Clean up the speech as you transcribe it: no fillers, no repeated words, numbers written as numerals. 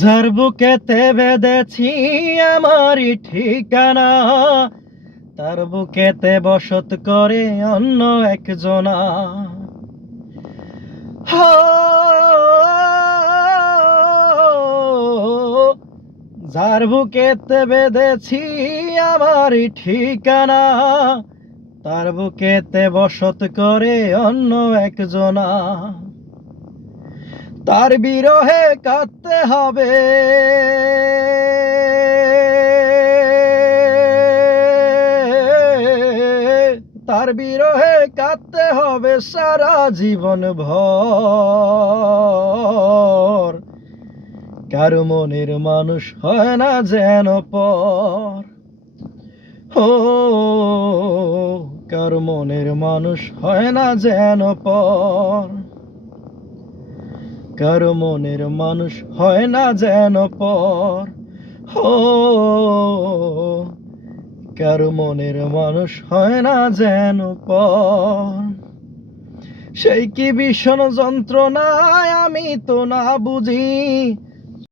যার বুকেতে বেঁধেছি আমারই ঠিকানা, তার বুকেতে বসত করে অন্য একজনা। যার বুকেতে বেঁধেছি আমারই ঠিকানা, তার বুকেতে বসত করে অন্য একজনা। তার বিরহে কাঁদতে হবে, তার বিরহে কাঁদতে হবে সারা জীবন ভর। কারো মনের মানুষ হয় না যেন পর, ও কারো মনের মানুষ হয় না যেন পর, কারো মনের মানুষ হয় না যেন পর, ও কারো মনের মানুষ হয় না যেন পর। সেই কি ভীষণ যন্ত্রণায় আমি তো না বুঝি,